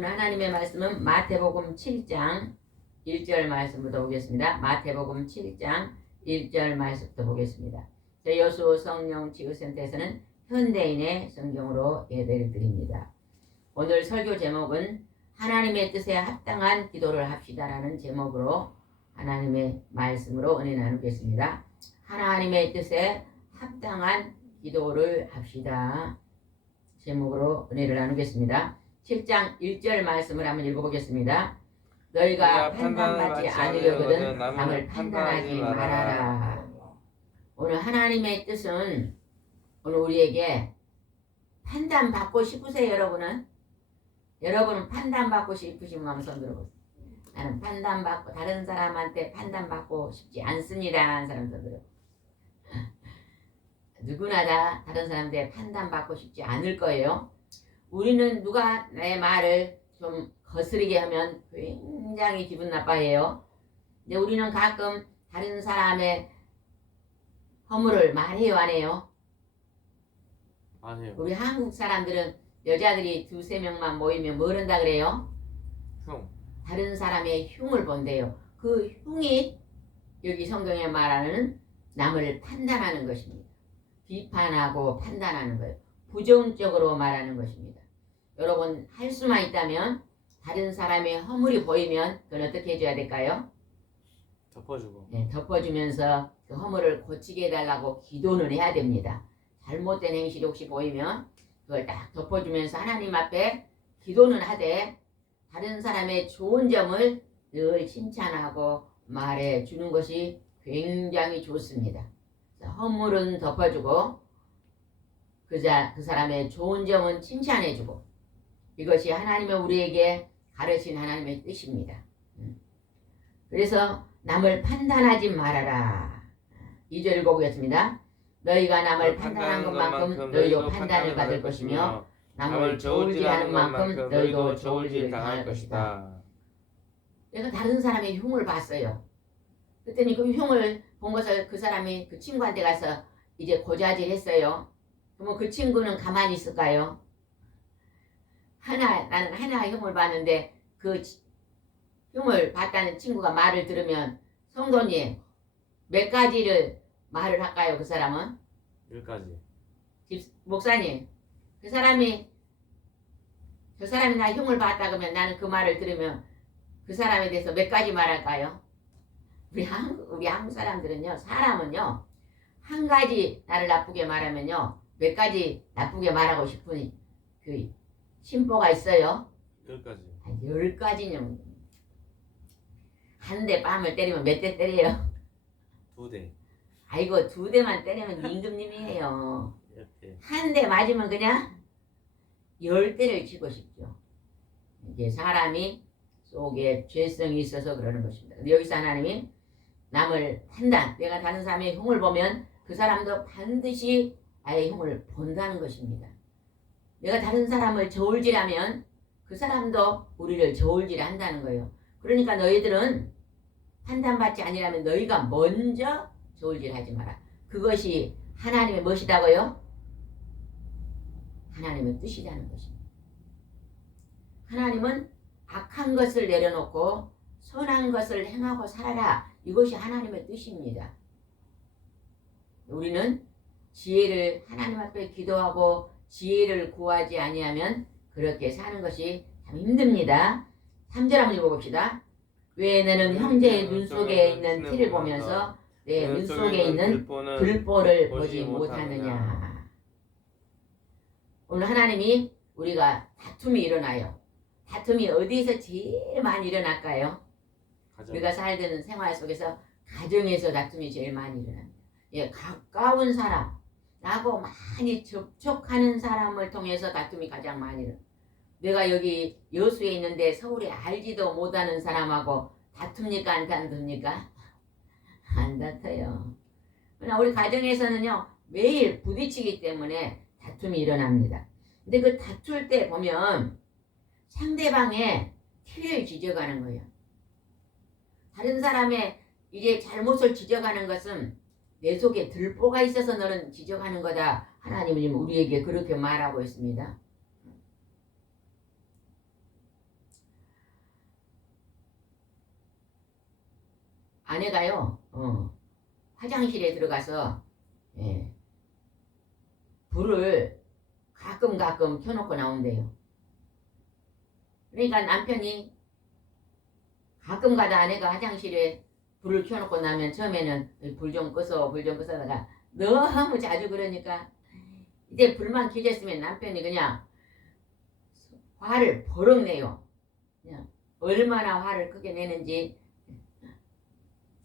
오늘 하나님의 말씀은 마태복음 7장 1절 말씀부터 보겠습니다. 마태복음 7장 1절 말씀부터 보겠습니다. 여수 성령 치유센터에서는 현대인의 성경으로 예배를 드립니다. 오늘 설교 제목은 하나님의 뜻에 합당한 기도를 합시다라는 제목으로 하나님의 말씀으로 은혜 나누겠습니다. 하나님의 뜻에 합당한 기도를 합시다. 제목으로 은혜를 나누겠습니다. 7장 1절 말씀을 한번 읽어보겠습니다. 너희가 판단받지 않으려거든 남을 판단하지 말아라. 오늘 하나님의 뜻은 오늘 우리에게 판단받고 싶으세요, 여러분은? 여러분은 판단받고 싶으신 마음 손 들어보세요. 나는 판단받고 다른 사람한테 판단받고 싶지 않습니다 하는 사람 손 들어보세요. 누구나 다 다른 사람한테 판단받고 싶지 않을 거예요. 우리는 누가 내 말을 좀 거스르게 하면 굉장히 기분 나빠해요. 근데 우리는 가끔 다른 사람의 허물을 말해요, 안 해요? 안 해요. 우리 한국 사람들은 여자들이 두세 명만 모이면 뭐 한다 그래요? 형. 다른 사람의 흉을 본대요. 그 흉이 여기 성경에 말하는 남을 판단하는 것입니다. 비판하고 판단하는 거예요. 부정적으로 말하는 것입니다. 여러분 할 수만 있다면 다른 사람의 허물이 보이면 그건 어떻게 해줘야 될까요? 덮어주고. 네, 덮어주면서 그 허물을 고치게 해달라고 기도는 해야 됩니다. 잘못된 행실이 혹시 보이면 그걸 딱 덮어주면서 하나님 앞에 기도는 하되 다른 사람의 좋은 점을 늘 칭찬하고 말해주는 것이 굉장히 좋습니다. 허물은 덮어주고 그 사람의 좋은 점은 칭찬해주고 이것이 하나님의 우리에게 가르친 하나님의 뜻입니다. 그래서 남을 판단하지 말아라. 2절 읽어보겠습니다. 너희가 남을 판단한 것만큼 너희도 판단을 받을 것이며 남을 저울질하는 만큼 너희도 저울질을 당할 것이다. 내가 다른 사람의 흉을 봤어요. 그랬더니 그 흉을 본 것을 그 사람이 그 친구한테 가서 이제 고자질했어요. 그러면 그 친구는 가만히 있을까요? 나는 하나 흉을 봤는데 그 흉을 봤다는 친구가 말을 들으면 성도님 몇 가지를 말을 할까요? 그 사람은? 10가지. 목사님 그 사람이 나 흉을 봤다 그러면 나는 그 말을 들으면 그 사람에 대해서 몇 가지 말할까요? 우리 한국 사람들은요, 사람은요, 한 가지 나를 나쁘게 말하면요, 몇 가지 나쁘게 말하고 싶은 그 심보가 있어요. 10가지. 10가지는 한 대 뺨을 때리면 몇 대 때려요? 2대. 아이고 2대만 때리면 임금님이에요. 이렇게. 한 대 맞으면 그냥 10대를 치고 싶죠. 이게 사람이 속에 죄성이 있어서 그러는 것입니다. 근데 여기서 하나님이 남을 판단, 내가 다른 사람의 흉을 보면 그 사람도 반드시 나의 흉을 본다는 것입니다. 내가 다른 사람을 저울질하면 그 사람도 우리를 저울질한다는 거예요. 그러니까 너희들은 판단받지 아니라면 너희가 먼저 저울질하지 마라. 그것이 하나님의 무엇이다고요? 하나님의 뜻이라는 것입니다. 하나님은 악한 것을 내려놓고 선한 것을 행하고 살아라. 이것이 하나님의 뜻입니다. 우리는 지혜를 하나님 앞에 기도하고 지혜를 구하지 아니하면 그렇게 사는 것이 참 힘듭니다. 3절 한번 읽어봅시다. 왜 너는 형제의 눈 속에 있는 티를 보면서 내 눈 속에 있는 불보를 보지 못하느냐. 오늘 하나님이 우리가 다툼이 일어나요. 다툼이 어디에서 제일 많이 일어날까요? 가정. 우리가 살던 생활 속에서 가정에서 다툼이 제일 많이 일어납니다. 예, 가까운 사람, 나하고 많이 접촉하는 사람을 통해서 다툼이 가장 많이 일어납니다. 내가 여기 여수에 있는데 서울에 알지도 못하는 사람하고 다툽니까 안 다툽니까? 안 다퉈요. 그러나 우리 가정에서는요 매일 부딪히기 때문에 다툼이 일어납니다. 근데 그 다툴 때 보면 상대방의 티를 지적하는 거예요. 다른 사람의 이제 잘못을 지적하는 것은 내 속에 들보가 있어서 너는 지적하는 거다. 하나님은 우리에게 그렇게 말하고 있습니다. 아내가요 화장실에 들어가서 예, 불을 가끔 켜놓고 나온대요. 그러니까 남편이 가끔 가다 아내가 화장실에 불을 켜놓고 나면 처음에는 불 좀 꺼서 하다가 너무 자주 그러니까 이제 불만 켜졌으면 남편이 그냥 화를 버럭 내요. 그냥 얼마나 화를 크게 내는지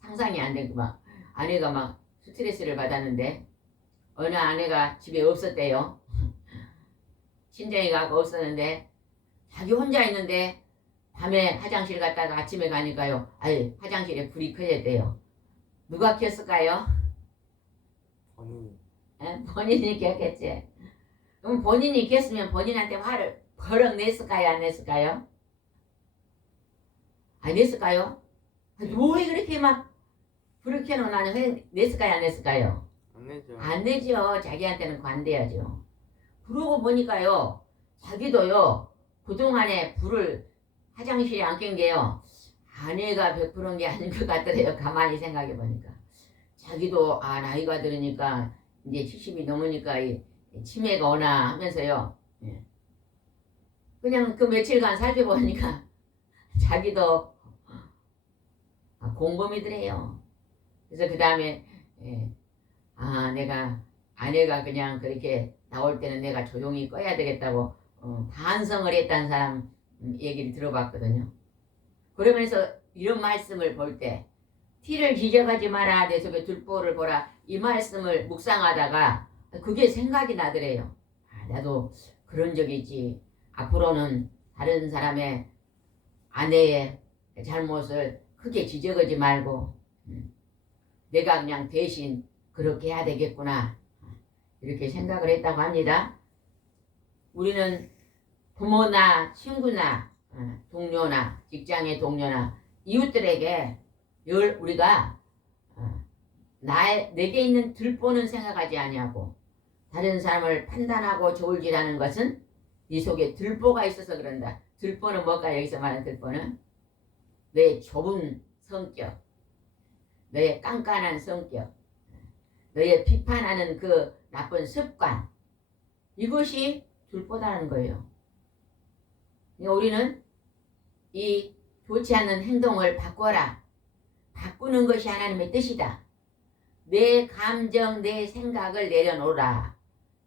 상상이 안 되고 막 아내가 막 스트레스를 받았는데 어느 아내가 집에 없었대요. 친정이가 없었는데 자기 혼자 있는데 밤에 화장실 갔다가 아침에 가니까요. 아유 화장실에 불이 켜졌대요. 누가 켰을까요? 본인이. 본인이 켰겠지. 그럼 본인이 켰으면 본인한테 화를 버럭 냈을까요? 안 냈을까요? 안 냈을까요? 왜 그렇게 막 불을 켜놓으면 냈을까요? 안 냈을까요? 안 내죠. 안 내죠. 자기한테는 관대하죠. 그러고 보니까요. 자기도요. 그동안에 불을 화장실에 안 켠 게요. 아내가 100%인 게 아닌 것 같더래요. 가만히 생각해 보니까. 자기도 나이가 들으니까 이제 70이 넘으니까 이 치매가 오나 하면서요. 예. 그냥 그 며칠간 살펴보니까 자기도 공범이더래요. 그래서 그 다음에 내가 아내가 그냥 그렇게 나올 때는 내가 조용히 꺼야 되겠다고 반성을 했다는 사람 얘기를 들어봤거든요. 그러면서 이런 말씀을 볼 때 티를 지져가지 마라 내 속에 들보를 보라 이 말씀을 묵상하다가 그게 생각이 나더래요. 나도 그런 적이 있지. 앞으로는 다른 사람의 아내의 잘못을 크게 지적하지 말고 내가 그냥 대신 그렇게 해야 되겠구나 이렇게 생각을 했다고 합니다. 우리는 부모나 친구나 동료나 직장의 동료나 이웃들에게 우리가 내게 있는 들보는 생각하지 아니하고 다른 사람을 판단하고 저울질하는 것은 네 속에 들보가 있어서 그런다. 들보는 뭘까? 여기서 말하는 들보는 너의 좁은 성격, 너의 깐깐한 성격, 너의 비판하는 그 나쁜 습관 이것이 들보다는 거예요. 우리는 이 좋지 않는 행동을 바꿔라. 바꾸는 것이 하나님의 뜻이다. 내 감정, 내 생각을 내려놓으라.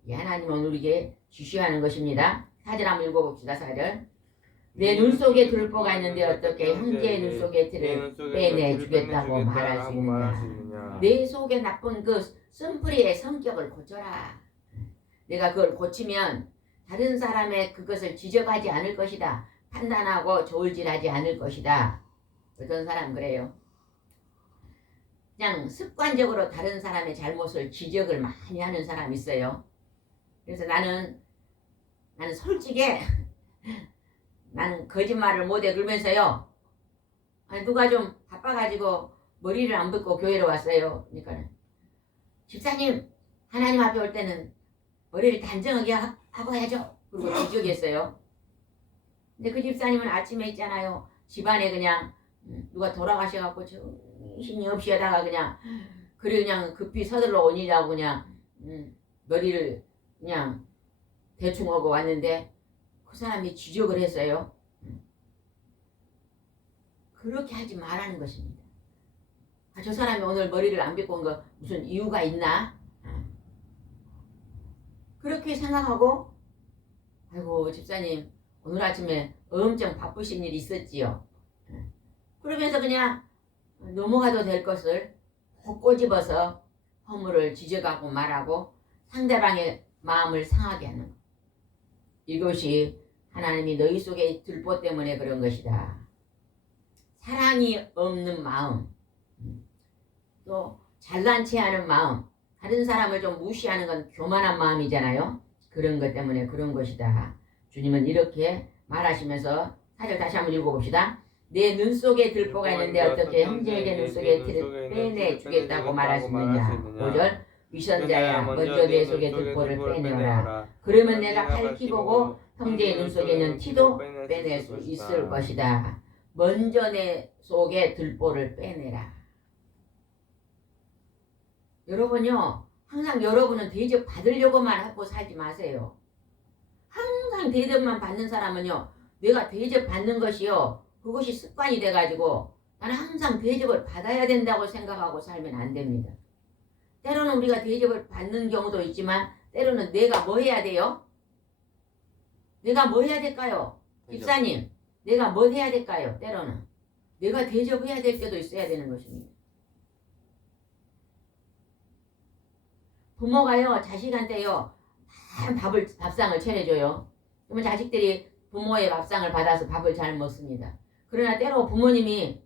이 하나님은 우리에게 지시하는 것입니다. 사절 한번 읽어봅시다. 사절. 내 눈 속에 들보가 있는데 어떻게 형제의 눈 속에 틀을 빼내주겠다고 말할 수 있느냐. 내 속에 나쁜 그 쓴뿌리의 성격을 고쳐라. 내가 그걸 고치면 다른 사람의 그것을 지적하지 않을 것이다. 판단하고 저울질하지 않을 것이다. 어떤 사람 그래요. 그냥 습관적으로 다른 사람의 잘못을 지적을 많이 하는 사람이 있어요. 그래서 나는 솔직히 나는 거짓말을 못해. 그러면서요. 누가 좀 바빠가지고 머리를 안 빗고 교회로 왔어요. 그러니까 집사님 하나님 앞에 올 때는 머리를 단정하게 하고 해야죠. 그리고 지적했어요. 근데 그 집사님은 아침에 있잖아요. 집안에 그냥 누가 돌아가셔갖고 정신이 없이 하다가 그냥 급히 서둘러 오니라고 그냥 머리를 그냥 대충 하고 왔는데 그 사람이 지적을 했어요. 그렇게 하지 말라는 것입니다. 저 사람이 오늘 머리를 안 빗고 온 거 무슨 이유가 있나? 그렇게 생각하고 아이고 집사님 오늘 아침에 엄청 바쁘신 일이 있었지요. 그러면서 그냥 넘어가도 될 것을 꼭 꼬집어서 허물을 지적하고 말하고 상대방의 마음을 상하게 하는 것. 이것이 하나님이 너희 속에 들보 때문에 그런 것이다. 사랑이 없는 마음, 또 잘난 체하는 마음, 다른 사람을 좀 무시하는 건 교만한 마음이잖아요. 그런 것 때문에 그런 것이다. 주님은 이렇게 말하시면서 사절 다시 한번 읽어봅시다. 내 눈 속에 들보가 있는데 어떻게 형제에게 눈 속에 티를 빼내주겠다고 말할 수 있느냐. 5절 위선자야 먼저 내 속에 들보를 빼내어라. 그러면 내가 밝히 보고 형제의 눈 속에 있는 티도 빼낼 수 있을 것이다. 먼저 내 속에 들보를 빼내라. 여러분요, 항상 여러분은 대접 받으려고만 하고 살지 마세요. 항상 대접만 받는 사람은요, 내가 대접 받는 것이요, 그것이 습관이 돼가지고 나는 항상 대접을 받아야 된다고 생각하고 살면 안 됩니다. 때로는 우리가 대접을 받는 경우도 있지만 때로는 내가 뭐 해야 돼요? 내가 뭐 해야 될까요? 집사님, 내가 뭐 해야 될까요? 때로는 내가 대접해야 될 때도 있어야 되는 것입니다. 부모가요, 자식한테요, 다 밥상을 차려줘요. 그러면 자식들이 부모의 밥상을 받아서 밥을 잘 먹습니다. 그러나 때로 부모님이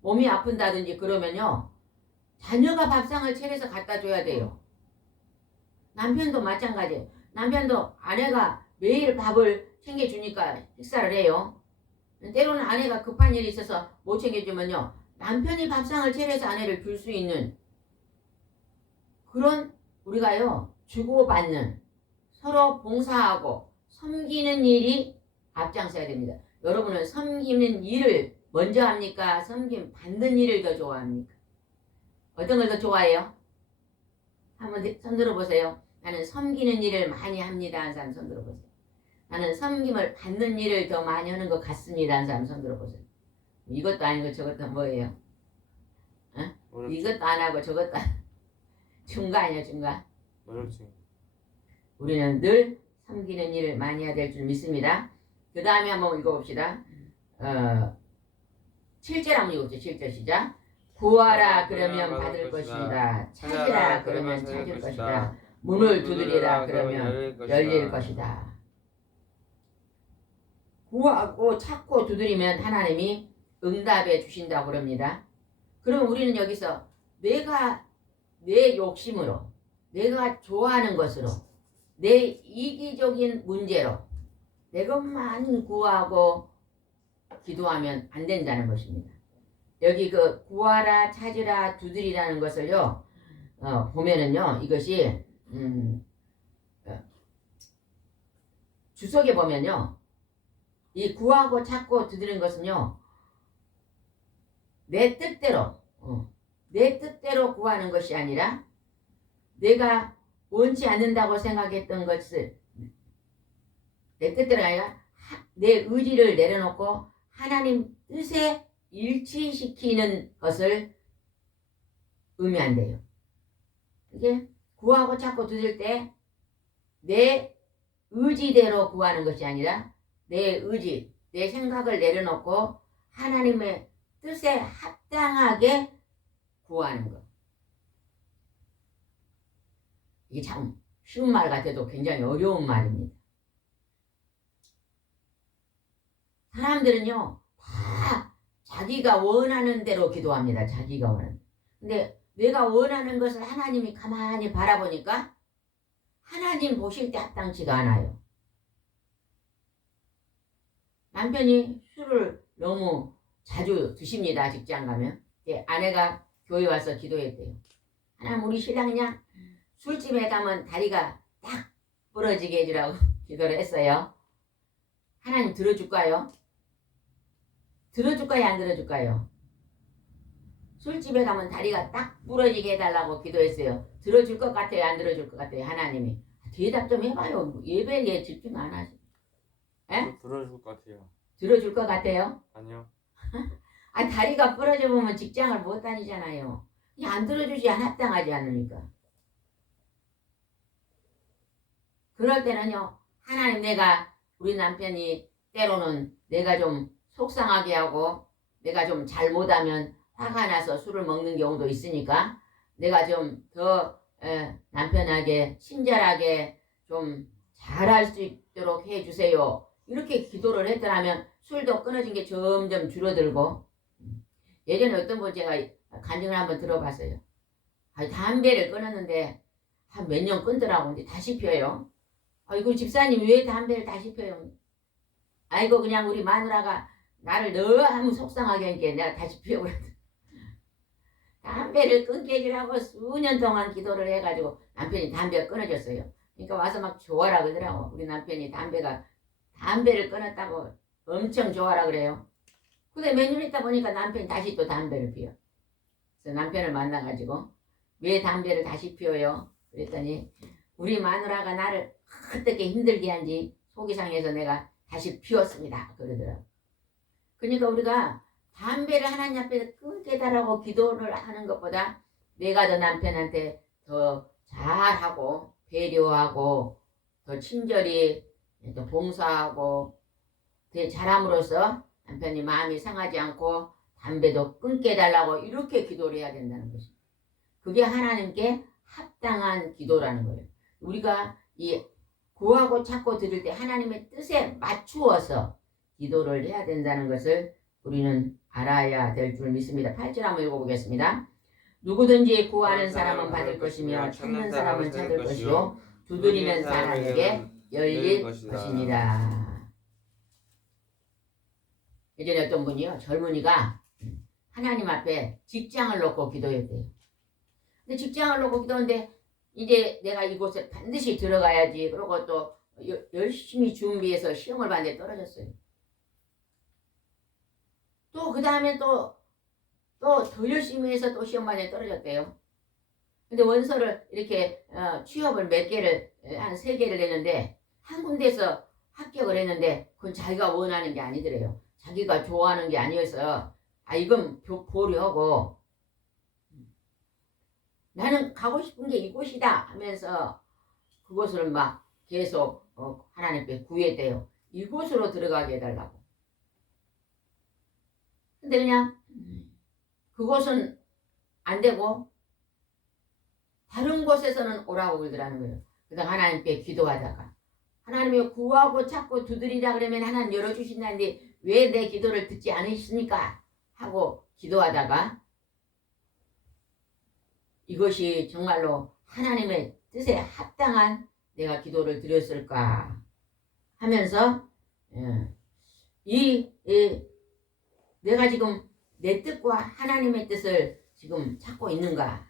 몸이 아픈다든지 그러면요, 자녀가 밥상을 차려서 갖다 줘야 돼요. 남편도 마찬가지예요. 남편도 아내가 매일 밥을 챙겨주니까 식사를 해요. 때로는 아내가 급한 일이 있어서 못 챙겨주면요, 남편이 밥상을 차려서 아내를 줄 수 있는 그런 우리가요, 주고받는, 서로 봉사하고 섬기는 일이 앞장서야 됩니다. 여러분은 섬기는 일을 먼저 합니까? 섬김 받는 일을 더 좋아합니까? 어떤 걸 더 좋아해요? 한번 손 들어보세요. 나는 섬기는 일을 많이 합니다. 한 사람 손 들어보세요. 나는 섬김을 받는 일을 더 많이 하는 것 같습니다. 한 사람 손 들어보세요. 이것도 아니고 저것도 뭐예요? 어? 이것도 안 하고 저것도 안 중간 아니야, 중간. 어렵지. 우리는 늘 섬기는 일을 많이 해야 될 줄 믿습니다. 그 다음에 한번 읽어봅시다. 7절 한번 읽어봅시다. 7절 시작. 구하라 그러면 받을 것이다. 찾으라 그러면 찾을 것이다. 문을 두드리라 그러면 열릴 것이다. 구하고 찾고 두드리면 하나님이 응답해 주신다고 그럽니다. 그럼 우리는 여기서 내가 내 욕심으로, 내가 좋아하는 것으로, 내 이기적인 문제로 내 것만 구하고 기도하면 안 된다는 것입니다. 여기 그 구하라, 찾으라, 두드리라는 것을요, 보면은요, 이것이 주석에 보면요, 이 구하고 찾고 두드리는 것은요, 내 뜻대로 구하는 것이 아니라 내가 원치 않는다고 생각했던 것을 내 뜻대로 아니라 내 의지를 내려놓고 하나님 뜻에 일치시키는 것을 의미한대요. 이게 구하고 찾고 두드릴 때 내 의지대로 구하는 것이 아니라 내 의지, 내 생각을 내려놓고 하나님의 뜻에 합당하게 구하는 것. 이게 참 쉬운 말 같아도 굉장히 어려운 말입니다. 사람들은요, 다 자기가 원하는 대로 기도합니다. 자기가 원하는. 근데 내가 원하는 것을 하나님이 가만히 바라보니까 하나님 보실 때 합당치가 않아요. 남편이 술을 너무 자주 드십니다. 직장 가면. 아내가 교회 와서 기도했대요. 하나님 우리 신랑 그냥 술집에 가면 다리가 딱 부러지게 해주라고 기도를 했어요. 하나님 들어줄까요? 들어줄까요? 안 들어줄까요? 술집에 가면 다리가 딱 부러지게 해달라고 기도했어요. 들어줄 것 같아요? 안 들어줄 것 같아요? 하나님이. 대답 좀 해봐요. 예배에 집중 안 하시. 에? 들어줄 것 같아요. 들어줄 것 같아요? 아니요. 아, 다리가 부러져 보면 직장을 못 다니잖아요. 그냥 안 들어주지 합당하지 않으니까. 그럴 때는요, 하나님 내가 우리 남편이 때로는 내가 좀 속상하게 하고 내가 좀 잘못하면 화가 나서 술을 먹는 경우도 있으니까 내가 좀 더 남편에게 친절하게 좀 잘할 수 있도록 해주세요. 이렇게 기도를 했더라면 술도 끊어진 게 점점 줄어들고 예전에 어떤 분 제가 간증을 한번 들어봤어요. 담배를 끊었는데 한 몇 년 끊더라고. 근데 다시 펴요. 아이고 집사님 왜 담배를 다시 펴요? 아이고 그냥 우리 마누라가 나를 너무 속상하게 하니까 내가 다시 피워버렸다. 담배를 끊게 해주라고 수년 동안 기도를 해가지고 남편이 담배가 끊어졌어요. 그러니까 와서 막 좋아라 그러더라고. 우리 남편이 담배를 끊었다고 엄청 좋아라 그래요. 근데 몇 년 있다 보니까 남편이 다시 또 담배를 피워. 그래서 남편을 만나가지고 왜 담배를 다시 피워요? 그랬더니 우리 마누라가 나를 어떻게 힘들게 한지 속이 상해서 내가 다시 피웠습니다. 그러더라고. 그러니까 우리가 담배를 하나님 앞에 끊게 달라고 기도를 하는 것보다 내가 더 남편한테 더 잘하고 배려하고 더 친절히 또 봉사하고 더 잘함으로써 남편이 마음이 상하지 않고 담배도 끊게 달라고 이렇게 기도를 해야 된다는 것입니다. 그게 하나님께 합당한 기도라는 거예요. 우리가 이 구하고 찾고 드릴 때 하나님의 뜻에 맞추어서 기도를 해야 된다는 것을 우리는 알아야 될 줄 믿습니다. 8절 한번 읽어보겠습니다. 누구든지 구하는 사람은 받을 것이며 찾는 사람은 찾을 것이요 두드리는 사람에게 열릴 것입니다. 예전에 어떤 분이요, 젊은이가 하나님 앞에 직장을 놓고 기도했대요. 근데 직장을 놓고 기도하는데 이제 내가 이곳에 반드시 들어가야지. 그러고 또 열심히 준비해서 시험을 봤는데 떨어졌어요. 또 그 다음에 또 더 열심히 해서 또 시험 봤는데 떨어졌대요. 근데 원서를 이렇게 취업을 몇 개를 한 3개를 냈는데 한 군데서 합격을 했는데 그건 자기가 원하는 게 아니더래요. 자기가 좋아하는 게 아니어서 이건 보류하고 나는 가고 싶은 게 이곳이다 하면서 그곳을 막 계속 하나님께 구했대요. 이곳으로 들어가게 해달라고. 근데 그냥 그곳은 안 되고 다른 곳에서는 오라고 그러더라는 거예요. 그다음 하나님께 기도하다가 하나님이 구하고 찾고 두드리라 그러면 하나님 열어주신다는데 왜 내 기도를 듣지 않으십니까? 하고 기도하다가 이것이 정말로 하나님의 뜻에 합당한 내가 기도를 드렸을까 하면서 내가 지금 내 뜻과 하나님의 뜻을 지금 찾고 있는가?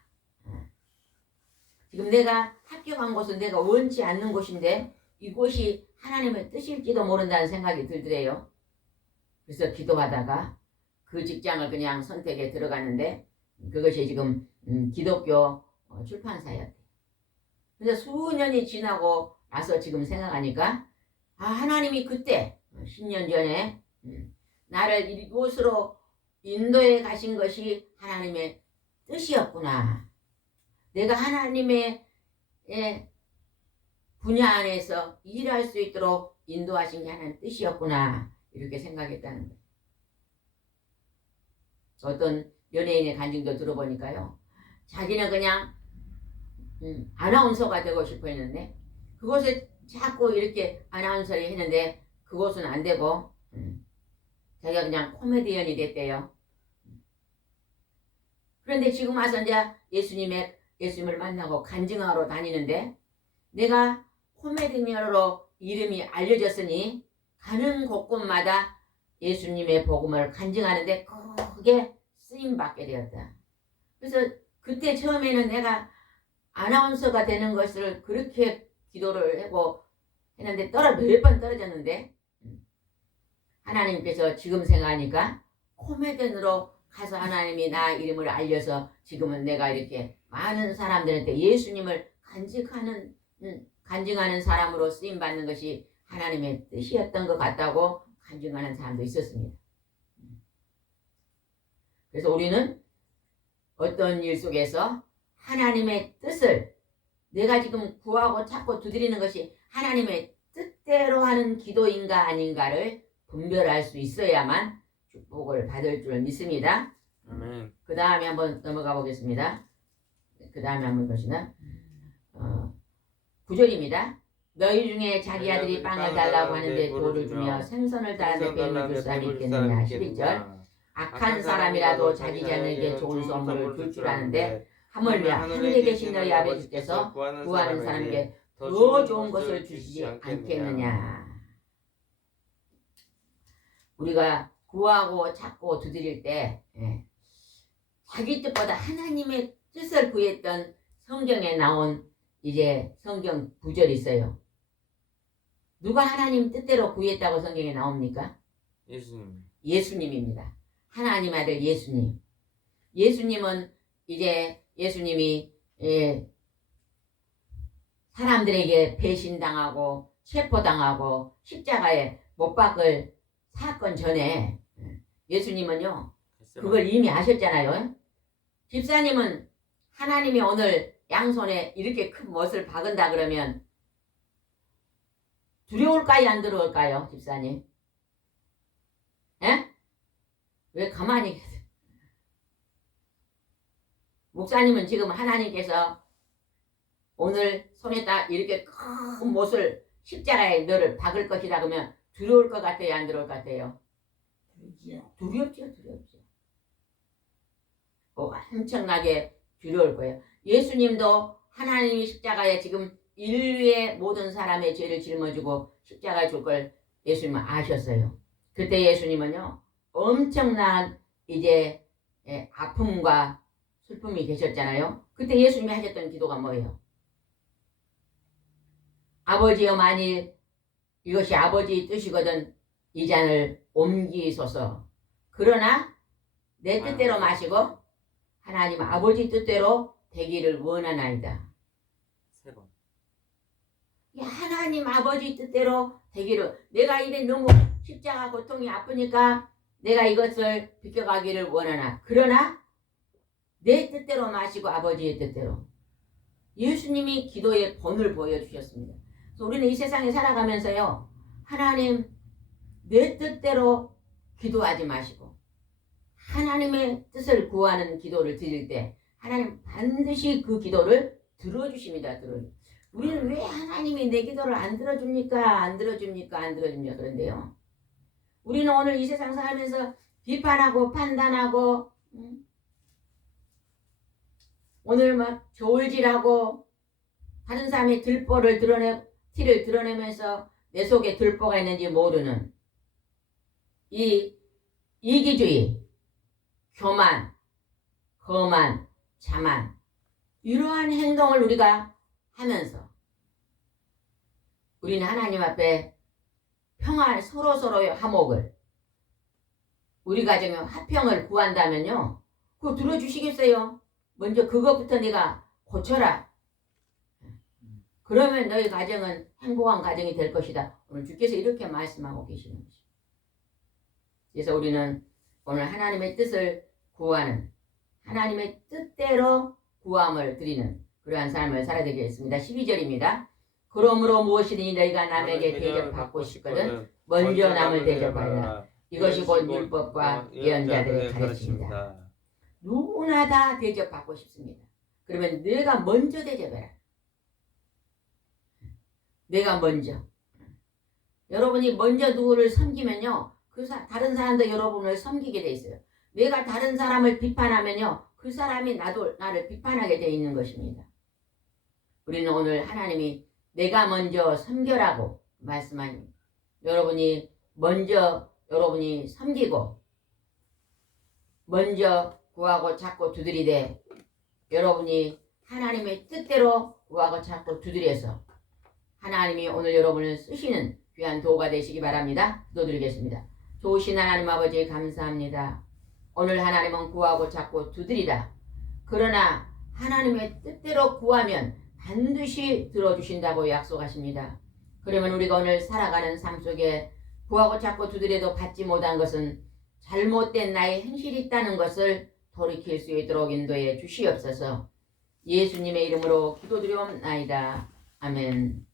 지금 내가 합격한 곳은 내가 원치 않는 곳인데 이곳이 하나님의 뜻일지도 모른다는 생각이 들더래요. 그래서 기도하다가 그 직장을 그냥 선택에 들어갔는데 그것이 지금 기독교 출판사였대요. 그래서 수년이 지나고 나서 지금 생각하니까 하나님이 그때 10년 전에 나를 이곳으로 인도에 가신 것이 하나님의 뜻이었구나. 내가 하나님의 분야 안에서 일할 수 있도록 인도하신 게 하나님의 뜻이었구나. 이렇게 생각했다는 거예요. 어떤 연예인의 간증도 들어보니까요. 자기는 그냥 아나운서가 되고 싶어 했는데 그곳에 자꾸 이렇게 아나운서를 했는데 그곳은 안 되고 자기가 그냥 코미디언이 됐대요. 그런데 지금 와서 이제 예수님을 만나고 간증하러 다니는데 내가 코미디언으로 이름이 알려졌으니 가는 곳곳마다 예수님의 복음을 간증하는데 크게 쓰임받게 되었다. 그래서 그때 처음에는 내가 아나운서가 되는 것을 그렇게 기도를 하고 했는데 몇 번 떨어졌는데 하나님께서 지금 생각하니까 코미디언으로 가서 하나님이 나 이름을 알려서 지금은 내가 이렇게 많은 사람들한테 예수님을 간증하는 사람으로 쓰임받는 것이 하나님의 뜻이었던 것 같다고 간증하는 사람도 있었습니다. 그래서 우리는 어떤 일 속에서 하나님의 뜻을 내가 지금 구하고 찾고 두드리는 것이 하나님의 뜻대로 하는 기도인가 아닌가를 분별할 수 있어야만 축복을 받을 줄 믿습니다. 아멘. 그 다음에 한번 넘어가 보겠습니다. 그 다음에 한번 보시면 9절입니다. 너희 중에 자기 아들이 빵을 달라고 하는데 돌을 주며 생선을 달라는데 뱀을 줄 사람이 있겠느냐. 12절 악한 사람이라도 자기 자녀에게 좋은 선물을 줄 줄 아는데 하물며 하늘에 계신 너희 아버지께서 구하는 사람에게 더 좋은 것을 주시지 않겠느냐. 우리가 구하고 찾고 두드릴 때 자기 뜻보다 하나님의 뜻을 구했던 성경에 나온 이제 성경 구절이 있어요. 누가 하나님 뜻대로 구했다고 성경에 나옵니까? 예수님. 예수님입니다. 하나님 아들 예수님. 예수님은 이제 예수님이 예, 사람들에게 배신당하고 체포당하고 십자가에 못 박을 사건 전에 예수님은요 그걸 이미 아셨잖아요. 집사님은 하나님이 오늘 양손에 이렇게 큰 못을 박은다 그러면 두려울까요 안 두려울까요 집사님? 예? 왜 가만히 계세요? 목사님은 지금 하나님께서 오늘 손에다 이렇게 큰 못을 십자가에 너를 박을 것이다 그러면 두려울 것 같아요 안 두려울 것 같아요? 두렵죠. 엄청나게 두려울 거예요. 예수님도 하나님이 십자가에 지금 인류의 모든 사람의 죄를 짊어지고 십자가에 줄 걸 예수님은 아셨어요. 그때 예수님은요 엄청난 이제 아픔과 슬픔이 계셨잖아요. 그때 예수님이 하셨던 기도가 뭐예요? 아버지여 만일 이것이 아버지의 뜻이거든 이 잔을 옮기소서. 그러나 내 뜻대로 마시고 하나님 아버지 뜻대로 되기를 원하나이다. 3번. 야, 하나님 아버지 뜻대로 되기를 내가 이래 너무 십자가 고통이 아프니까 내가 이것을 비켜가기를 원하나 그러나 내 뜻대로 마시고 아버지의 뜻대로. 예수님이 기도의 본을 보여주셨습니다. 그래서 우리는 이 세상에 살아가면서요 하나님 내 뜻대로 기도하지 마시고 하나님의 뜻을 구하는 기도를 드릴 때 하나님 반드시 그 기도를 들어주십니다. 우리는 왜 하나님이 내 기도를 안 들어줍니까? 그런데요. 우리는 오늘 이 세상 살면서 비판하고 판단하고 오늘 막 저울질하고 다른 사람의 티를 드러내면서 내 속에 들보가 있는지 모르는 이 이기주의, 교만, 거만, 자만 이러한 행동을 우리가 하면서 우리는 하나님 앞에 평안 서로서로의 화목을 우리 가정의 화평을 구한다면요 그거 들어주시겠어요? 먼저 그것부터 네가 고쳐라. 그러면 너희 가정은 행복한 가정이 될 것이다. 오늘 주께서 이렇게 말씀하고 계시는 것입니다. 그래서 우리는 오늘 하나님의 뜻을 구하는 하나님의 뜻대로 구함을 드리는 그러한 삶을 살아야 되겠습니다. 12절입니다. 그러므로 무엇이든지 너희가 남에게 대접받고 싶거든 먼저 남을 대접하라. 이것이 곧 율법과 예언자들의 가르침이다. 누구나 다 대접받고 싶습니다. 그러면 내가 먼저 대접해라. 내가 먼저. 여러분이 먼저 누구를 섬기면요 다른 사람도 여러분을 섬기게 돼 있어요. 내가 다른 사람을 비판하면요 그 사람이 나를 비판하게 돼 있는 것입니다. 우리는 오늘 하나님이 내가 먼저 섬겨라고 말씀하니 여러분이 먼저 여러분이 섬기고 먼저 구하고 찾고 두드리되 여러분이 하나님의 뜻대로 구하고 찾고 두드려서 하나님이 오늘 여러분을 쓰시는 귀한 도가 되시기 바랍니다. 기도드리겠습니다. 좋으신 하나님 아버지 감사합니다. 오늘 하나님은 구하고 찾고 두드리라. 그러나 하나님의 뜻대로 구하면 반드시 들어주신다고 약속하십니다. 그러면 우리가 오늘 살아가는 삶 속에 구하고 찾고 두드려도 받지 못한 것은 잘못된 나의 행실이 있다는 것을 돌이킬 수 있도록 인도해 주시옵소서. 예수님의 이름으로 기도드리옵나이다. 아멘.